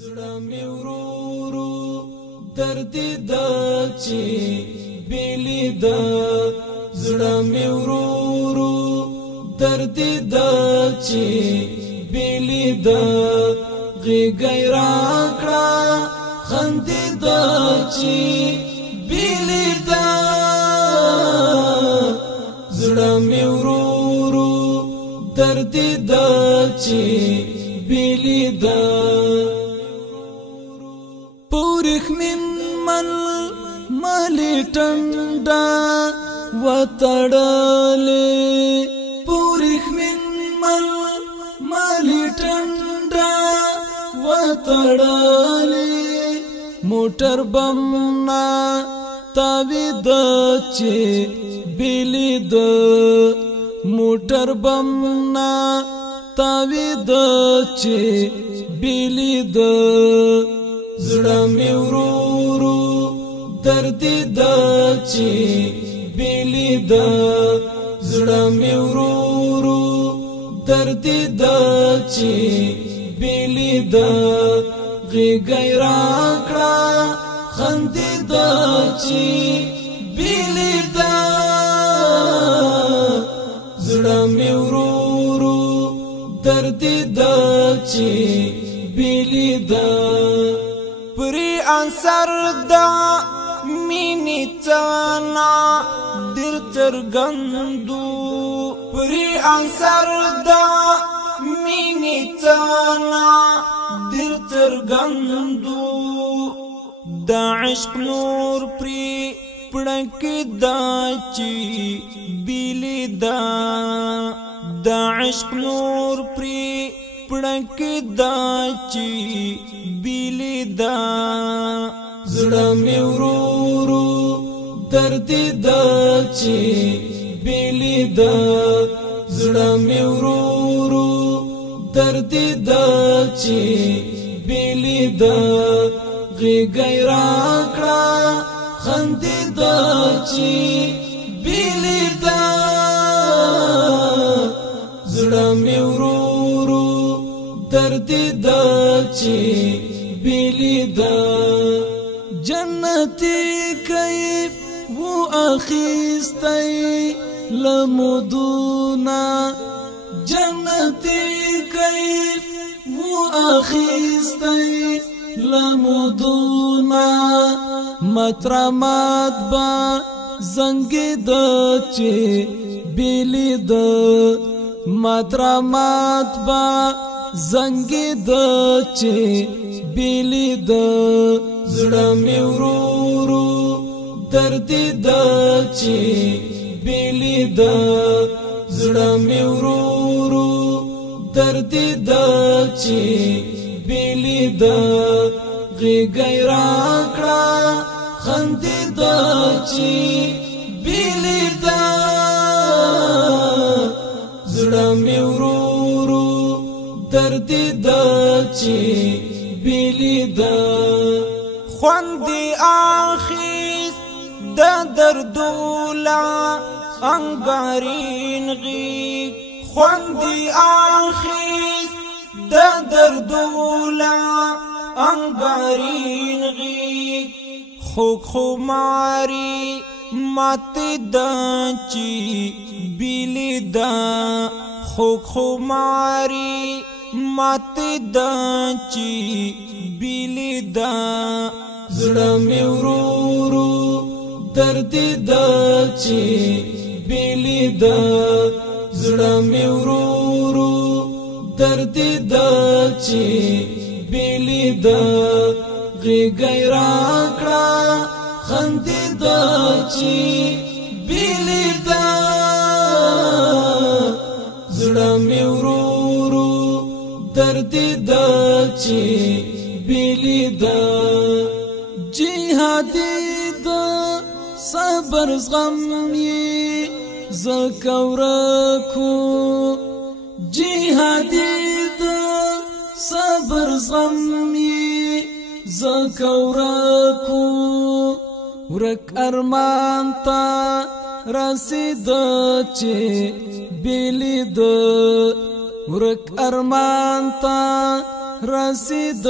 زړه مې ورو درد د چی بیلی د زړه مې ورو درد د چی بیلی د غیګی راکړه خندې د چی بیلی د زړه مې ورو درد د چی بیلی د پورخ من مل مالی ټنډا وتړلې پورخ من مل مالی ټنډا وتړلې موټر بمنا تاوید چې بیلی د موټر بمنا تاوید چې بیلی د زړه مې ورو درد د چی بیلی د زړه مې ورو درد د چی بیلی د غیګی راکړه خندې د چی بیلی د زړه مې ورو درد د چی بیلی د پری انصر دا مینی تانا دل ترگندو پری انصر دا مینی تانا دل ترگندو دا عشق نور پری پڑک دا چی بیلی دا دا عشق نور پری پڑک دا چی بیلی دا زړه مې ورو درد د چی بیلی د زړه مې ورو درد د چی بیلی د غیګی راکړه خندې د چی بیلی د زړه مې ورو درد د چی بیلی د جنتی کیف و اخیستی لمدونا جنتی کیف و اخیستی لمدونا مترمات با زنگ د چی بیلی د مترمات با زنگ د چی بیلی د زړه مې ورو درد د چی بیلی د زړه مې ورو درد د چی بیلی د غیګی راکړه خندې د چی بیلی د زړه مې ورو درد د چی بیلی د خوندی آخیس دا دردولا انگارین غیق خوندی آخیس دا دردولا انگارین غیق خوک خماری مات دا چی بیلی دا خوک خماری مات دا چی بیلی دا زړه مې ورو درد د چی بیلی د زړه مې ورو درد د چی بیلی د غیګی راکړه خندې د چی بیلی د زړه مې ورو درد د چی بیلی د جهادی د صبر زغم یې زکورکو جهادی د صبر زغم یې زکورکو ورک ارمان تا رسید چی بیلی د ورک ارمان تا رسید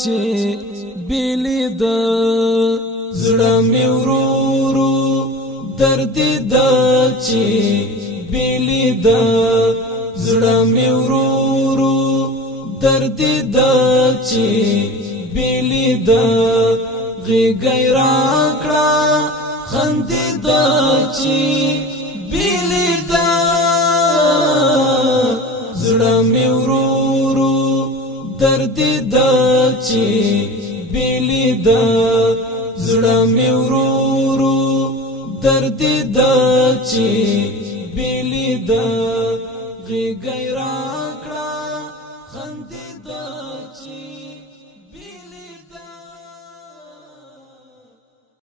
چې بیلی د زړه مې ورورو درد د چې بیلی د زړه مې ورورو درد د چې بیلی د غېږه راکړه خندې د چې بیلی د زړه مې ورورو درد د چې بیلی د زړه مې ورورو درد د چې بیلی د غېږه راکړه